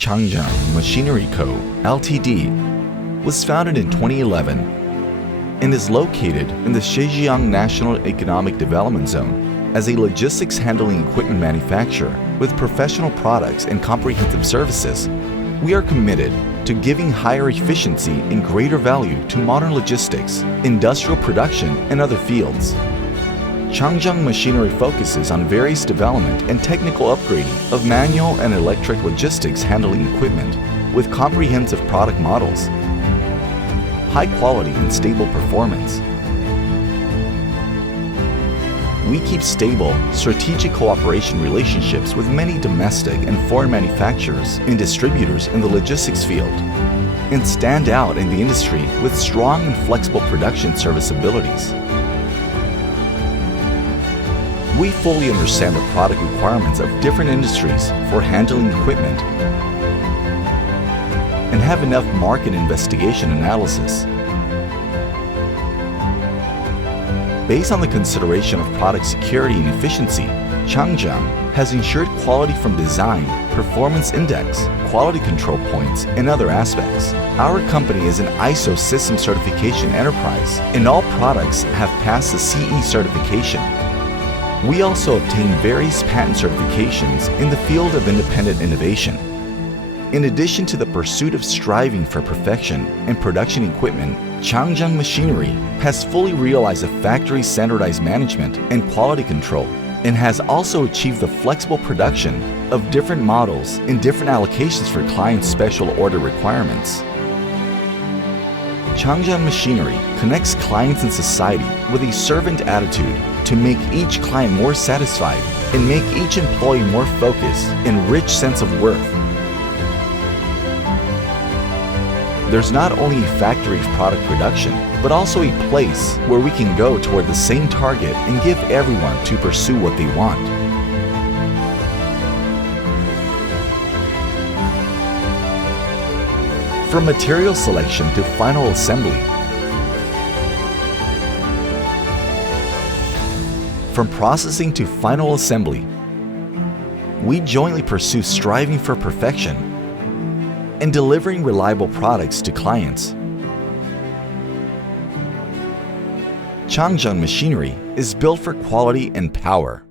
Changjiang Machinery Co., Ltd. was founded in 2011 and is located in the Zhejiang National Economic Development Zone as a logistics handling equipment manufacturer with professional products and comprehensive services. We are committed to giving higher efficiency and greater value to modern logistics, industrial production, and other fields. Changjiang Machinery focuses on various development and technical upgrading of manual and electric logistics handling equipment with comprehensive product models, high quality and stable performance. We keep stable, strategic cooperation relationships with many domestic and foreign manufacturers and distributors in the logistics field, and stand out in the industry with strong and flexible production service abilities. We fully understand the product requirements of different industries for handling equipment and have enough market investigation analysis. Based on the consideration of product security and efficiency, Changjiang has ensured quality from design, performance index, quality control points, and other aspects. Our company is an ISO system certification enterprise, and all products have passed the CE certification. We also obtain various patent certifications in the field of independent innovation. In addition to the pursuit of striving for perfection in production equipment, Changjiang Machinery has fully realized the factory standardized management and quality control, and has also achieved the flexible production of different models in different allocations for clients' special order requirements. Changjiang Machinery connects clients and society with a servant attitude to make each client more satisfied and make each employee more focused and rich sense of worth. There's not only a factory of product production, but also a place where we can go toward the same target and give everyone to pursue what they want. From material selection to final assembly, from processing to final assembly, we jointly pursue striving for perfection and delivering reliable products to clients. Changjiang Machinery is built for quality and power.